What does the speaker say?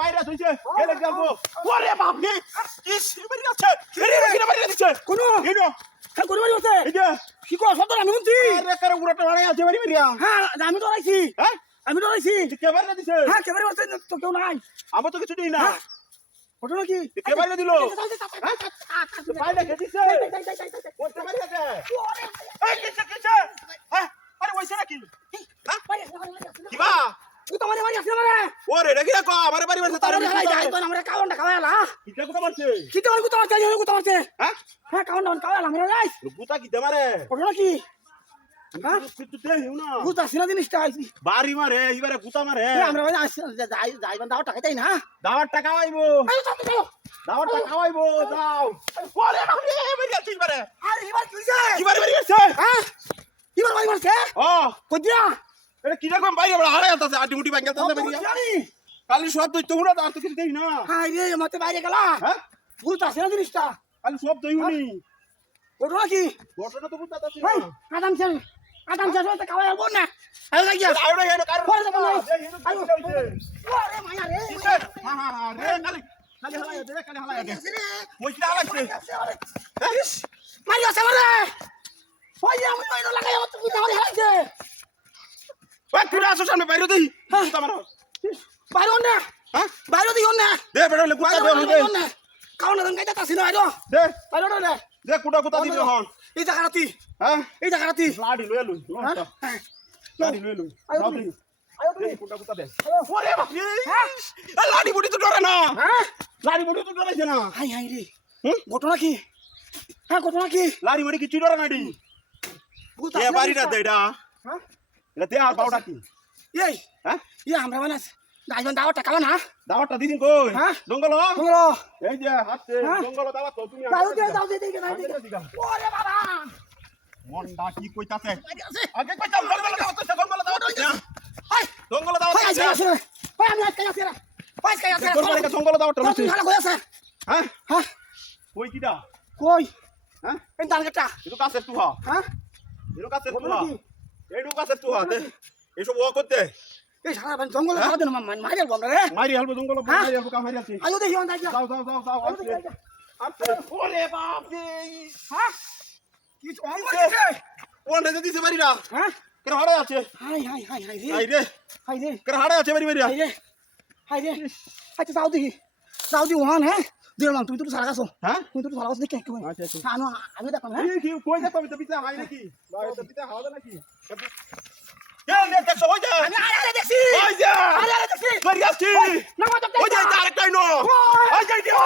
বাইরে আসছে খেলে গেলবো ওরে বাপ রে ইস বাইরে আছে এরে কিনা বাইরে দিচ্ছে কোনো এনো হ্যাঁ কোনো বাড়ি হচ্ছে এই যে কি কো সব আমি শুনছি আরে কারে উড়াটা বাড়াই আছে বাড়ি বাড়ি হ্যাঁ আমি তো রাইছি হ্যাঁ আমি তো রাইছি কে বাইরে দিছে হ্যাঁ কেবারে হচ্ছে তো কেউ নাই আমার তো কিছু নেই না হ্যাঁ? নাকি কে বাইরে দিল বাইরে কে দিছে কোনটা বাইরে আছে এই কিছে কিছে হ্যাঁ আরে ওইছে নাকি কিবা কুতা মারে মারি আসলে মারে ওরে রেগি রাখো আমার বাড়ি বাড়ি তার হালাই যাই তো আমরা কাউন্টা খাওয়ালা কিটা কথা মারছে কিতে কুতা মারতে ওই কুতা মারতে হ্যাঁ? হ্যাঁ কাউন্টা খাওয়ালা আমরা যাই বুতা কিতে মারে? ওটা নাকি? হ্যাঁ? তুই না। কুতা সিনা জিনিসটা? আইছি বাড়ি মারে এবারে গুতা মারে আমরা ভাই যাই যাই বান্দা টাকা তাই না। দাওয়ার টাকা আইবো। দাওয়ার টাকা আইবো দাও। ওরে বাপরে বেরিয়ে আসছিস বারে আরে এবার কি হইছে? কি বারে বেরিয়ে আসছে হ্যাঁ? এবার ভাই মারছে ও। কইয়া এটা কি রকম বাইরে বড় হারাই আনতাছে আটি মুটি ভাঙ গেলতাছে জানি। কালি সব দই তোমরা আর তো কিছু দেই না। হ্যাঁ রে মতে বাইরে গেলা। হ্যাঁ? কুতা সিনা জিনিসটা? কালি সব দই উনি ওটা নাকি? ঘটনা তো বুঝতে পারছি না আদাম ছেলে আদাম তো যাব না। আরে লাগিয়া। আইড়ে হেন কার পরে যাব না। আইও মায়া রে। হ্যাঁ হ্যাঁ রে কালি কালি হালাই দে কালি হালাই দে মই কি হালাইছে মারি আছে। মারে ওই আমি বাইরে লাগাই আমার তুমি আমার হারাইছে। ওই তুই আসো সামনে বাইরে দেই। গুতা মারো বাইরে না। হ্যাঁ? বাইরে দিও না। দে বেড়া লে বাইরে দে না কাউন না। গাইতা তাসি না বাইরে দে। বাইরে না। দে কুটা কুতা দিবি হন। এই জায়গা রাতি হ্যাঁ? এই জায়গা রাতি লাডি লয়ে লই হ্যাঁ? লাডি লয়ে লই। আয়ো আয়ো দে কুতা দে। ওরে বাপ রে হ্যাঁ লাডি বুড়ি তো ডরে না। হ্যাঁ। লাডি বুড়ি তো ডরেছে না। হাই হাই রে। হুম? ঘটনা কি? হ্যাঁ ঘটনা কি? লাডি বুড়ি কিছু ডরে এ না হ্যাঁ? এটা দে আর বাউটা কি? এই হ্যাঁ? ইয়ে আমরা মানে গাইবান দাওয়া টাকা না? দাওয়াটা দিদিন কই? হ্যাঁ? জঙ্গল? বলো এই যে হাতে হ্যাঁ? জঙ্গল দাওয়াত তো তুমি দাও দে দাও দে দে দাও দে। ওরে বাবা! মনটা কি কইতাছে? আগে কইতাম জঙ্গল দাওয়াত তো জঙ্গল দাওয়াত হাই জঙ্গল দাওয়াত হাই আছে আছে হাই আমি আজকে আছে রে হাই আজকে তোর বাড়িতে জঙ্গল দাওয়াত তুমি হইছে খালা কই আছে হ্যাঁ? হ্যাঁ? কই কিডা কই? হ্যাঁ? এই দান কাটা এটু কাছে তুহা। হ্যাঁ? এটু কাছে তুহা। কি? এইটু কাছে তুহা দে এসব ও করতে? এই সারা বান জঙ্গলে সারা দিন মান মারি বন্ধ রে। মারি হালবো জঙ্গল হ্যাঁ? মারি মারি আছি। আয়ো দেখি অন দাইয়া যাও যাও যাও যাও ওরে বাপ রে হ্যাঁ? কি অন? করছে কোন রে দিছে না? হ্যাঁ? কেন হাড়ে আছে? হাই হাই হাই হাই রে। আই রে। হাই রে। কেন হাড়ে আছে বাড়ি বাড়ি হাই রে। হাই রে। আচ্ছা যাও দেখি। যাও দি ওহান হ্যাঁ? দিও তুমি তো সারা গাছো হ্যাঁ তুমি তো সারা গাছো দেখি কি আচ্ছা। আচ্ছা আনো আমি দেখো হ্যাঁ কি কই যা তুমি তো পিতা ভাই নাকি ভাই তো পিতা হাওয়া নাকি? কে নে দেখছ ওই যা আমি আরে আরে দেখছি। ওই যা। আরে আরে দেখছি। বাড়ি আসছি না মত ওই যা আরেকটাই নো ওই যা দিও